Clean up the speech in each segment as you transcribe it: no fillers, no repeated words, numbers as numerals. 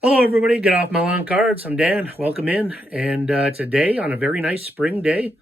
Hello, everybody. Get off my lawn cards. I'm Dan. Welcome in. And today, on a very nice spring day,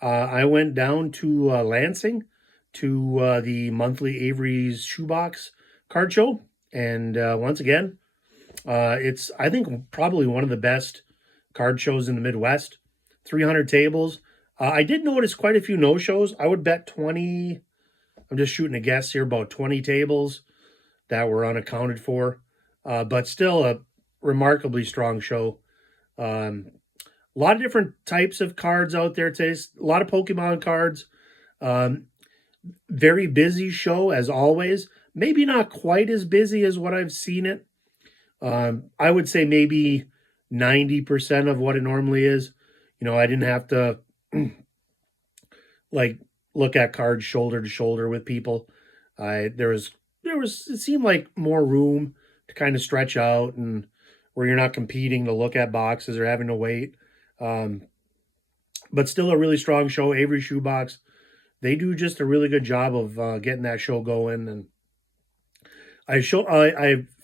I went down to Lansing to the monthly Avery's Shoebox card show. And once again, it's, I think, probably one of the best card shows in the Midwest. 300 tables. I did notice quite a few no-shows. I would bet 20, I'm just shooting a guess here, about 20 tables that were unaccounted for. But still a remarkably strong show. A lot of different types of cards out there today. A lot of Pokemon cards. Um, Very busy show as always. Maybe not quite as busy as what I've seen it. I would say maybe 90% of what it normally is. You know, I didn't have to like look at cards shoulder to shoulder with people. There was it seemed like more room to kind of stretch out and where you're not competing to look at boxes or having to wait. Um, but still a really strong show. Avery Shoebox, they do just a really good job of getting that show going. And I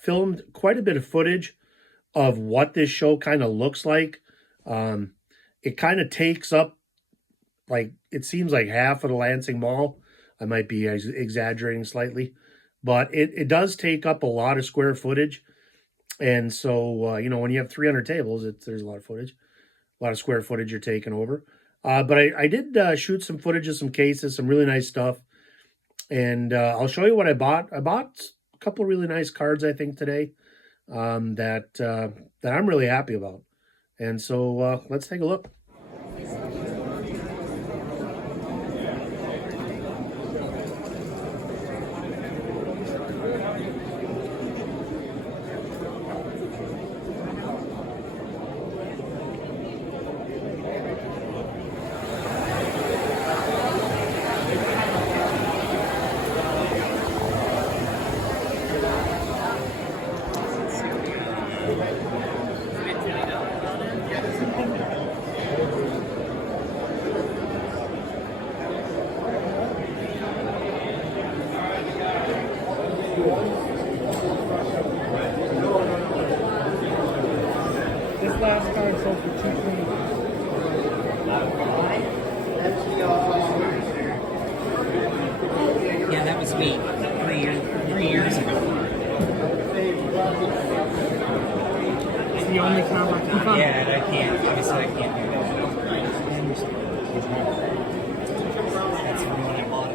filmed quite a bit of footage of what this show kind of looks like. Um, it kind of takes up, like, it seems like half of the Lansing Mall. I might be exaggerating slightly, but it does take up a lot of square footage. And so, you know, when you have 300 tables, there's a lot of footage, a lot of square footage you're taking over. But I did shoot some footage of some cases, some really nice stuff. And I'll show you what I bought. I bought a couple really nice cards, I think, today that I'm really happy about. And so let's take a look. This last card sold for 220. Yeah, that was me 3 years ago. It's the only camera I can find. Yeah, and I can't. Obviously, I can't do that. That's the one I bought.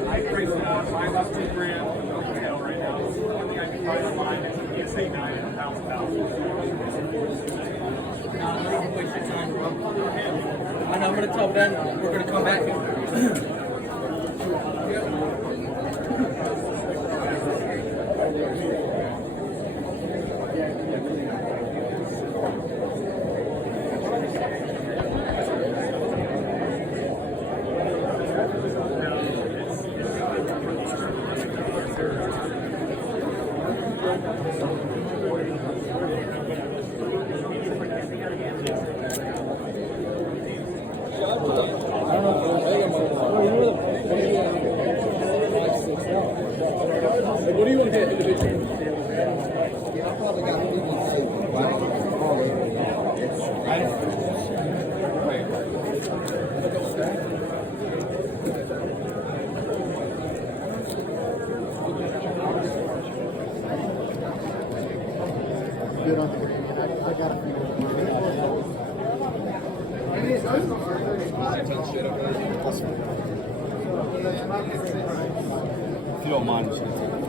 I priced it out, $5 up $2 grand on sale right now. One thing I can find online is a PSA 9 and a $1,000. Don't waste your time, bro. I know, I'm going to tell Ben we're going to come back. What do you want to get individually? I probably got people good on the I got a few. If you don't mind, just gonna take it.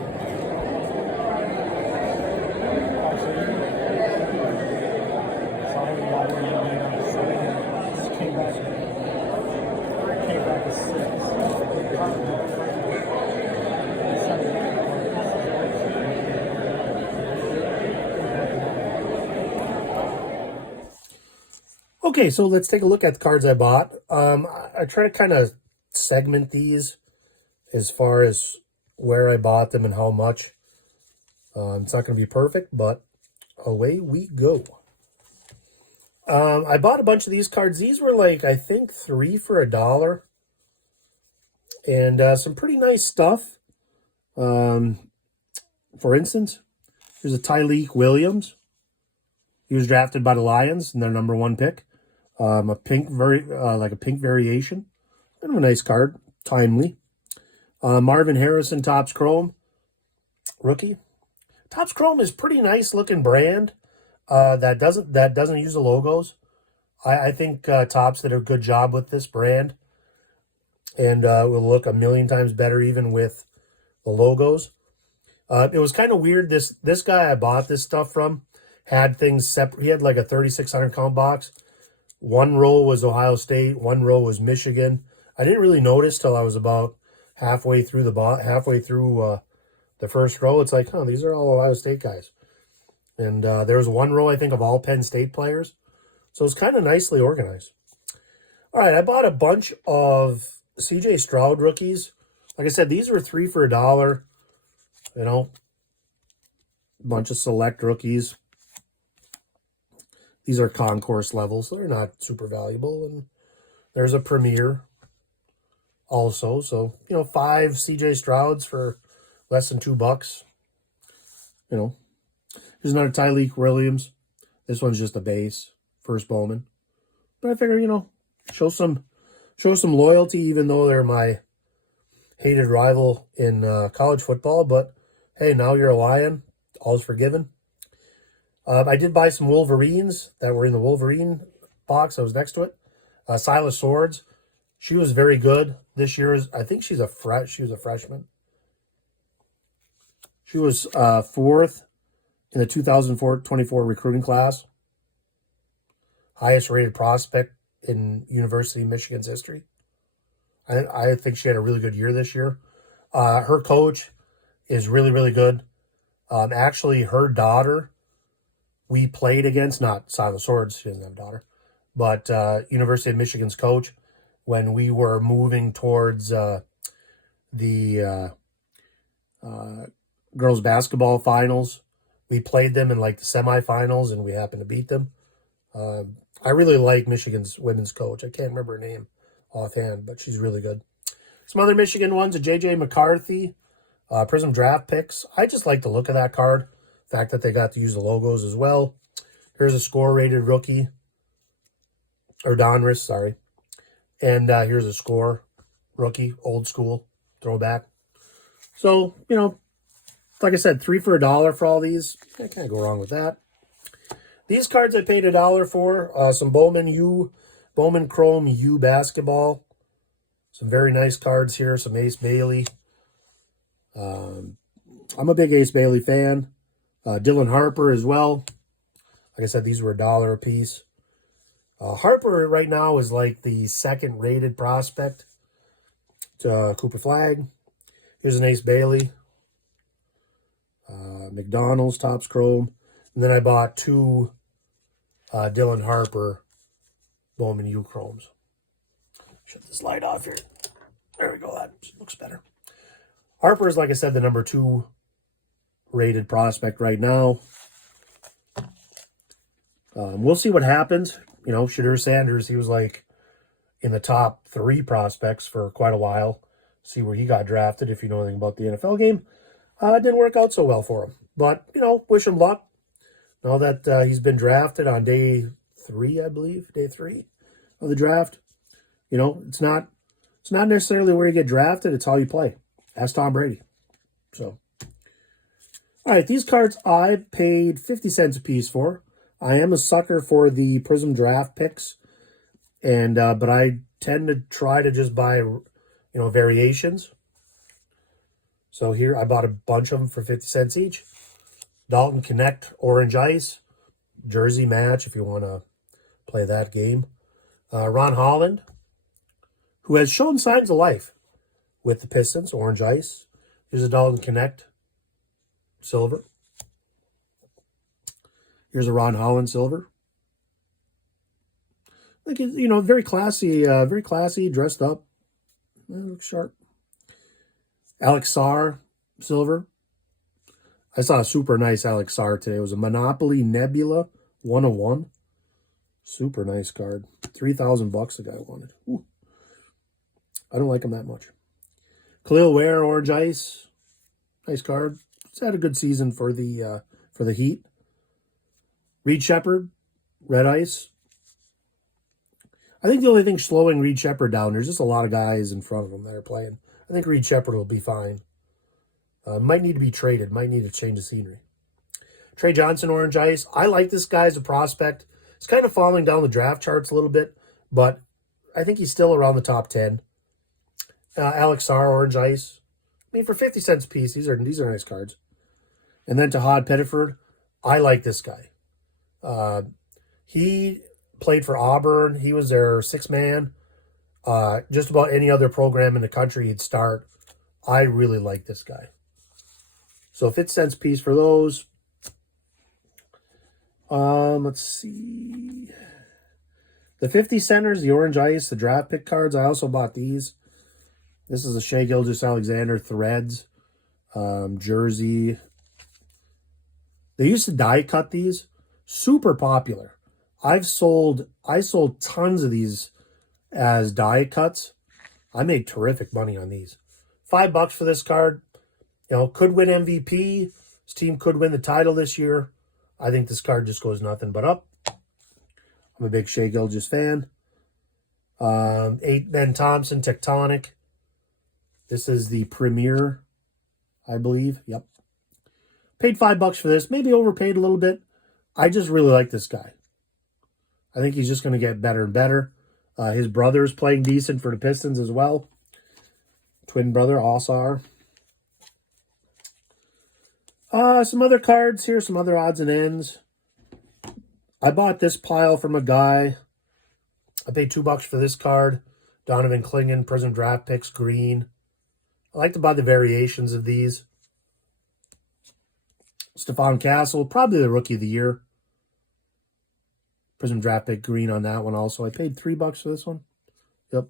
Came back to 6. Okay, so let's take a look at the cards I bought. I try to kind of segment these as far as where I bought them and how much. It's not going to be perfect, but away we go. I bought a bunch of these cards. These were like, I think, 3 for $1. And some pretty nice stuff. For instance, here's a Tyleek Williams. He was drafted by the Lions and their #1 pick. A pink, like a pink variation. Kind of a nice card, timely. Marvin Harrison, Topps Chrome, rookie. Topps Chrome is pretty nice looking brand. That doesn't use the logos. I think Topps did a good job with this brand, and will look a million times better even with the logos. It was kind of weird. This guy I bought this stuff from had things separate. He had like a 3,600 count box. One row was Ohio State, one row was Michigan. I didn't really notice till I was about halfway through the first row. It's like, huh, these are all Ohio State guys. And there was one row, I think, of all Penn State players. So it's kind of nicely organized. All right, I bought a bunch of C.J. Stroud rookies. Like I said, these were 3 for $1. You know, a bunch of select rookies. These are concourse levels. So they're not super valuable. And there's a premier also. So, 5 C.J. Strouds for less than $2. Here's another Tyleek Williams. This one's just a base. First Bowman. But I figure, show some loyalty, even though they're my hated rival in college football. But, hey, now you're a Lion. All's forgiven. I did buy some Wolverines that were in the Wolverine box that was next to it. Silas Swords. She was very good this year. I think she was a freshman. She was 4th in the 2024 recruiting class. Highest rated prospect in University of Michigan's history. I think she had a really good year this year. Her coach is really, really good. Actually, her daughter, we played against, not Silas Swords, she doesn't have a daughter, but University of Michigan's coach, when we were moving towards the girls basketball finals. We played them in like the semifinals, and we happened to beat them. I really like Michigan's women's coach. I can't remember her name offhand, but she's really good. Some other Michigan ones, a J.J. McCarthy, Prism draft picks. I just like the look of that card. The fact that they got to use the logos as well. Here's a score-rated rookie. Or Donruss, sorry. And here's a score rookie, old school, throwback. So, like I said, 3 for $1 for all these. I can't go wrong with that. These cards I paid $1 for. Some Bowman Chrome U basketball. Some very nice cards here. Some Ace Bailey. I'm a big Ace Bailey fan. Dylan Harper as well. Like I said, these were $1 a piece. Harper right now is like the 2nd rated prospect to Cooper Flag. Here's an Ace Bailey. McDonald's, Topps Chrome. And then I bought 2 Dylan Harper Bowman U Chromes. Shut this light off here. There we go. That looks better. Harper is, like I said, the #2 rated prospect right now. We'll see what happens. Shadur Sanders, he was like in the top 3 prospects for quite a while. See where he got drafted if you know anything about the NFL game. It didn't work out so well for him. But, wish him luck. Now that he's been drafted on day 3, I believe, day 3 of the draft. It's not necessarily where you get drafted, it's how you play. Ask Tom Brady. So, all right, these cards I paid 50 cents a piece for. I am a sucker for the Prism draft picks, and but I tend to try to just buy, variations. So here I bought a bunch of them for 50 cents each. Dalton Connect Orange Ice, jersey match if you want to play that game. Ron Holland, who has shown signs of life with the Pistons, Orange Ice. Here's a Dalton Connect silver. Here's a Ron Holland silver. I think it's, very classy, dressed up. Looks sharp. Alex Sarr, silver. I saw a super nice Alex Sarr today. It was a Monopoly Nebula 101. Super nice card. $3,000 the guy wanted. Ooh. I don't like him that much. Khalil Ware, Orange Ice. Nice card. He's had a good season for the Heat. Reed Shepherd, Red Ice. I think the only thing slowing Reed Shepherd down, there's just a lot of guys in front of him that are playing. I think Reed Shepherd will be fine. Might need to be traded. Might need to change the scenery. Trey Johnson, Orange Ice. I like this guy as a prospect. He's kind of falling down the draft charts a little bit, but I think he's still around the top 10. Alex Sarr, Orange Ice. I mean, for 50 cents a piece, these are nice cards. And then Todd Pettiford. I like this guy. He played for Auburn. He was their sixth man. Just about any other program in the country he'd start. I really like this guy. So 50 cents a piece for those. Let's see. The 50 centers, the Orange Ice, the draft pick cards. I also bought these. This is a Shai Gilgeous-Alexander Threads jersey. They used to die cut these. Super popular. I sold tons of these as die cuts. I made terrific money on these. $5 for this card. Could win MVP. His team could win the title this year. I think this card just goes nothing but up. I'm a big Shai Gilgeous fan. 8 Ben Thompson, Tectonic. This is the premiere, I believe. Yep. Paid $5 for this. Maybe overpaid a little bit. I just really like this guy. I think he's just going to get better and better. His brother's playing decent for the Pistons as well. Twin brother, Alsar. Some other cards here, some other odds and ends. I bought this pile from a guy. I paid $2 for this card. Donovan Clingan, Prism Draft Picks, green. I like to buy the variations of these. Stephon Castle, probably the Rookie of the Year. Prism Draft Pick, green on that one also. I paid $3 for this one. Yep.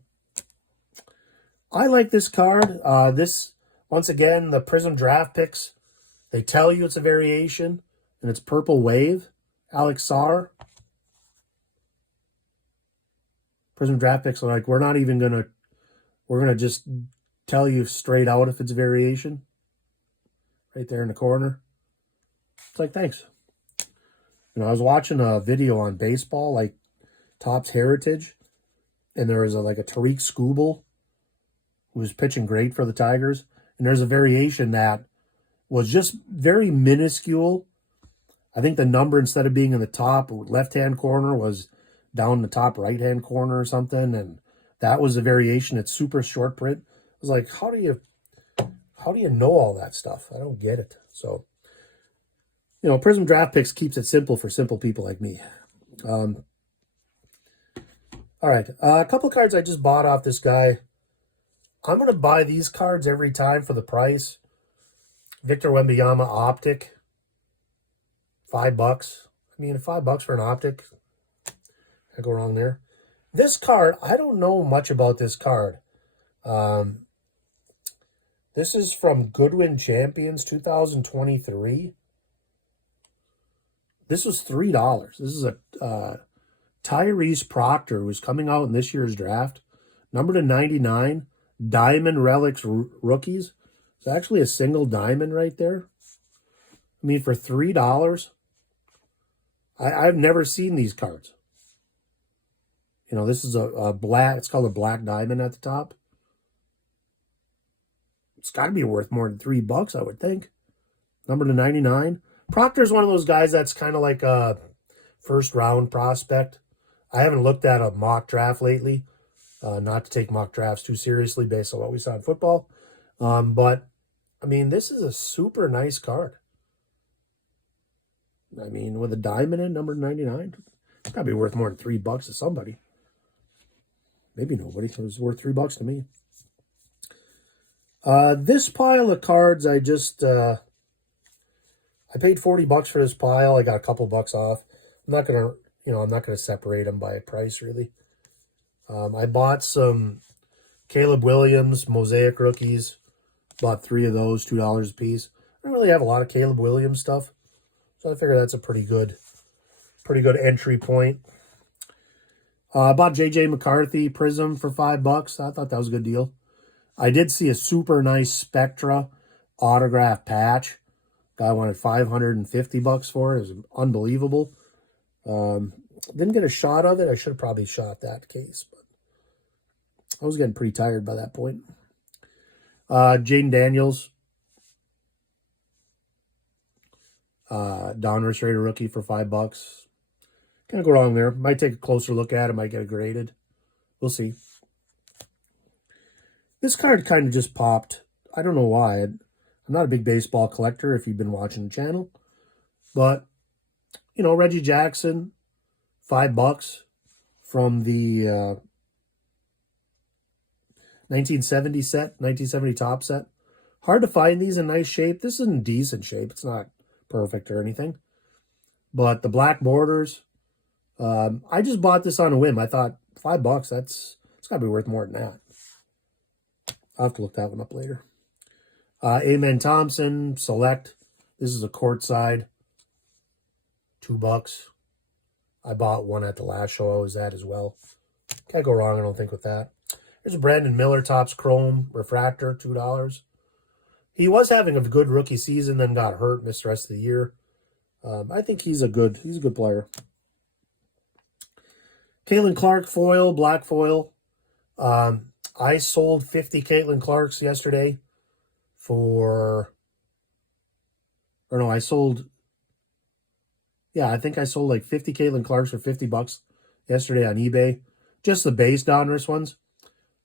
I like this card. Once again, the Prism Draft Picks, they tell you it's a variation, and it's Purple Wave. Alex Sarr. Prism Draft Picks are like, we're going to just tell you straight out if it's a variation. Right there in the corner. It's like, thanks. I was watching a video on baseball, like Topps Heritage, and there was a Tariq Skubal who was pitching great for the Tigers. And there's a variation that was just very minuscule. I think the number, instead of being in the top left-hand corner, was down in the top right-hand corner or something. And that was a variation. It's super short print. I was like, how do you know all that stuff? I don't get it. So, Prism Draft Picks keeps it simple for simple people like me. All right. A couple of cards I just bought off this guy. I'm going to buy these cards every time for the price. Victor Wembanyama Optic. $5. I mean, $5 for an Optic. I go wrong there. This card, I don't know much about this card. This is from Goodwin Champions 2023. This was $3. This is a Tyrese Proctor, who's coming out in this year's draft. Number to 99. Diamond Relics rookies. It's actually a single diamond right there. I mean, for $3, I've never seen these cards. This is a black, it's called a black diamond at the top. It's got to be worth more than $3, I would think. Number to 99. Proctor's one of those guys that's kind of like a first-round prospect. I haven't looked at a mock draft lately. Not to take mock drafts too seriously based on what we saw in football. But, I mean, this is a super nice card. I mean, with a diamond in number 99, it's got to be worth more than $3 to somebody. Maybe nobody. It was worth $3 to me. This pile of cards, I paid $40 for this pile. I got a couple bucks off. I'm not gonna separate them by a price really. I bought some Caleb Williams Mosaic rookies. Bought 3 of those, $2 a piece. I don't really have a lot of Caleb Williams stuff, so I figure that's a pretty good entry point. I bought J.J. McCarthy Prism for $5. I thought that was a good deal. I did see a super nice Spectra autograph patch. Guy wanted $550 for it. It was unbelievable. Didn't get a shot of it. I should have probably shot that case, but I was getting pretty tired by that point. Jaden Daniels, Donruss Raider rookie for $5. Can't go wrong there. Might take a closer look at it. Might get it graded. We'll see. This card kind of just popped. I don't know why. I'm not a big baseball collector if you've been watching the channel. But, you know, Reggie Jackson, $5 from the 1970 set, 1970 top set. Hard to find these in nice shape. This is in decent shape. It's not perfect or anything. But the black borders, I just bought this on a whim. I thought $5, it's got to be worth more than that. I'll have to look that one up later. Amen Thompson, Select. This is a courtside. $2. I bought one at the last show I was at as well. Can't go wrong, I don't think, with that. There's a Brandon Miller Topps Chrome Refractor, $2. He was having a good rookie season, then got hurt, missed the rest of the year. I think he's a good player. Caitlin Clark foil, black foil. I sold 50 Caitlin Clarks yesterday I think I sold like 50 Caitlin Clarks for $50 yesterday on eBay. Just the base Donruss ones.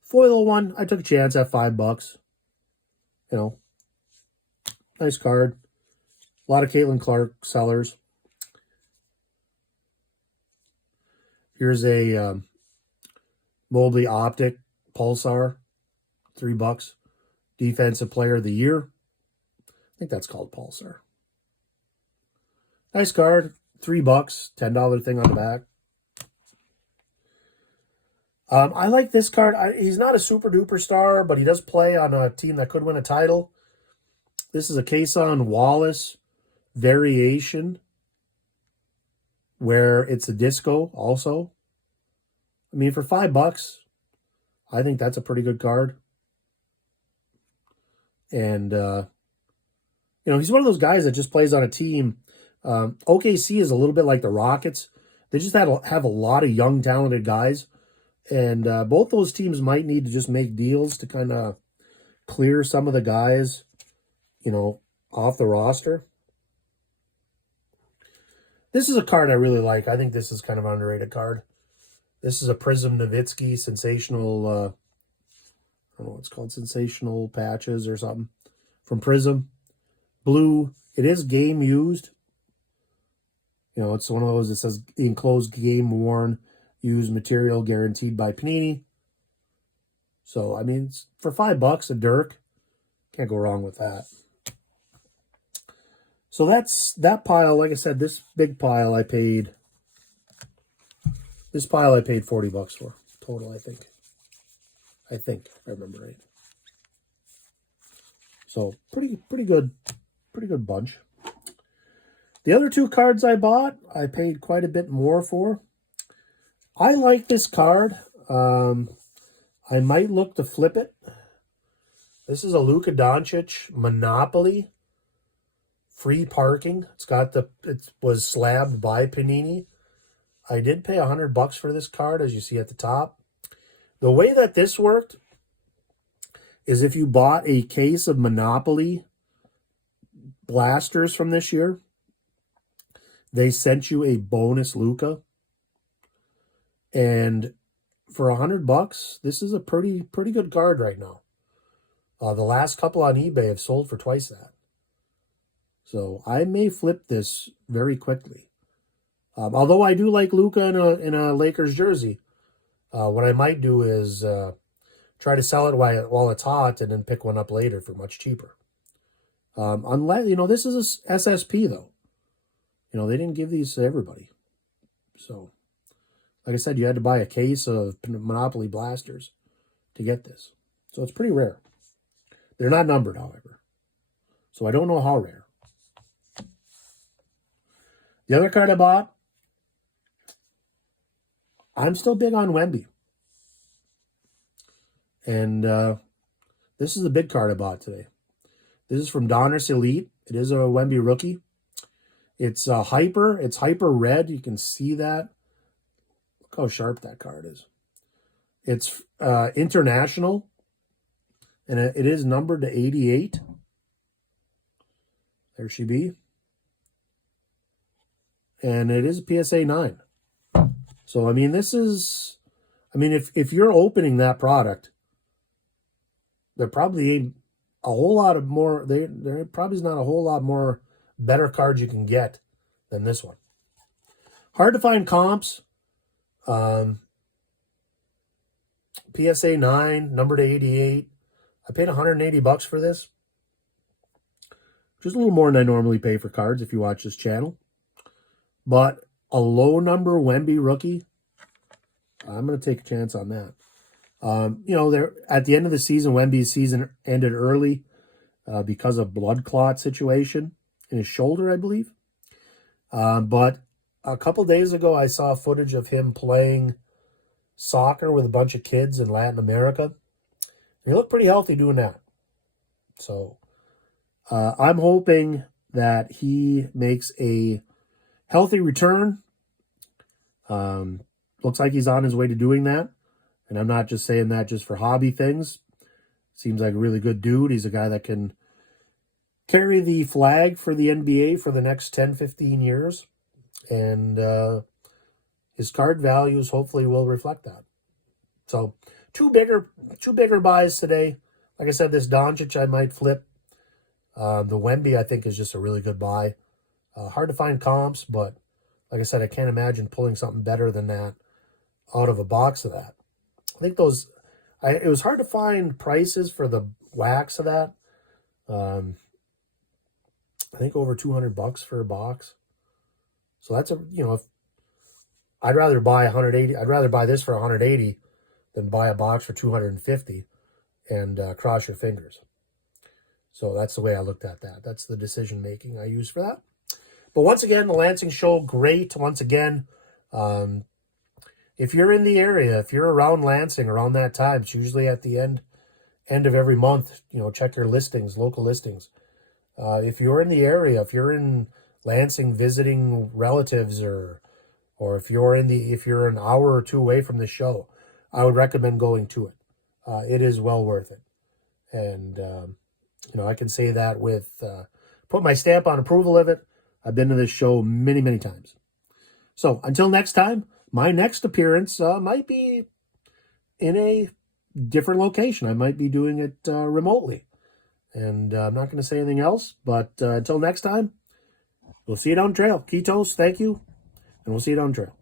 Foil one, I took a chance at $5. You know, nice card. A lot of Caitlin Clark sellers. Here's a Mobley Optic Pulsar, $3. Defensive Player of the Year. I think that's called Pulsar. Nice card, $3, $10 thing on the back. I like this card. He's not a super duper star, but he does play on a team that could win a title. This is a Kason Wallace variation where it's a disco also. I mean, for $5, I think that's a pretty good card. And, you know, he's one of those guys that just plays on a team. OKC is a little bit like the Rockets. They just have a lot of young, talented guys. And both those teams might need to just make deals to kind of clear some of the guys, you know, off the roster. This is a card I really like. I think this is kind of an underrated card. This is a Prism Nowitzki sensational, I don't know what it's called, sensational patches or something from Prism. Blue. It is game used. You know, it's one of those that says enclosed game worn used material guaranteed by Panini. So, I mean, it's for $5, a Dirk. Can't go wrong with that. So that's that pile. Like I said, this big pile I paid. This pile I paid $40 for total, I think. If I remember right. So pretty good bunch. The other 2 cards I bought, I paid quite a bit more for. I like this card. I might look to flip it. This is a Luka Doncic Monopoly. Free parking. It was slabbed by Panini. I did pay $100 for this card, as you see at the top. The way that this worked is if you bought a case of Monopoly blasters from this year, they sent you a bonus Luka. And for $100, this is a pretty good card right now. The last couple on eBay have sold for twice that. So I may flip this very quickly. Although I do like Luka in a Lakers jersey, what I might do is try to sell it while it's hot and then pick one up later for much cheaper. Unless, you know, this is a SSP though. You know, they didn't give these to everybody. So Like I said, you had to buy a case of Monopoly blasters to get this. So it's pretty rare. They're not numbered, however. So I don't know how rare. The other card I bought, I'm still big on Wemby. And this is the big card I bought today. This is from Donruss Elite. It is a Wemby rookie. It's hyper. It's hyper red. You can see that. Look how sharp that card is. It's international. And it is numbered to 88. There she be. And it is a PSA 9. So, I mean, this is... I mean, if you're opening that product, there probably ain't a whole lot of more... There probably is not a whole lot more better cards you can get than this one. Hard to find comps. PSA 9, numbered to 88. I paid $180 for this. Which is a little more than I normally pay for cards if you watch this channel. But a low number Wemby rookie, I'm going to take a chance on that. You know, there at the end of the season, Wemby's season ended early because of blood clot situation in his shoulder, I believe. But a couple days ago, I saw footage of him playing soccer with a bunch of kids in Latin America. He looked pretty healthy doing that. So I'm hoping that he makes a healthy return. Looks like he's on his way to doing that. And I'm not just saying that just for hobby things. Seems like a really good dude. He's a guy that can carry the flag for the NBA for the next 10, 15 years. And his card values hopefully will reflect that. So two bigger buys today. Like I said, this Doncic I might flip. The Wemby I think is just a really good buy. Hard to find comps, but like I said, I can't imagine pulling something better than that out of a box of that. I think those, it was hard to find prices for the wax of that. I think over $200 for a box. So that's a, you know, if I'd rather buy 180, I'd rather buy this for 180 than buy a box for 250 and cross your fingers. So that's the way I looked at that. That's the decision making I use for that. But once again, the Lansing show, great. Once again, if you're in the area, if you're around Lansing around that time, it's usually at the end of every month, you know, check your listings, local listings. If you're in the area, if you're in Lansing visiting relatives or if you're an hour or two away from the show, I would recommend going to it. It is well worth it. And, you know, I can say that with, put my stamp on approval of it. I've been to this show many, many times. So until next time, my next appearance might be in a different location. I might be doing it remotely. And I'm not going to say anything else, but until next time, we'll see you down trail. Ketos, thank you, and we'll see you down trail.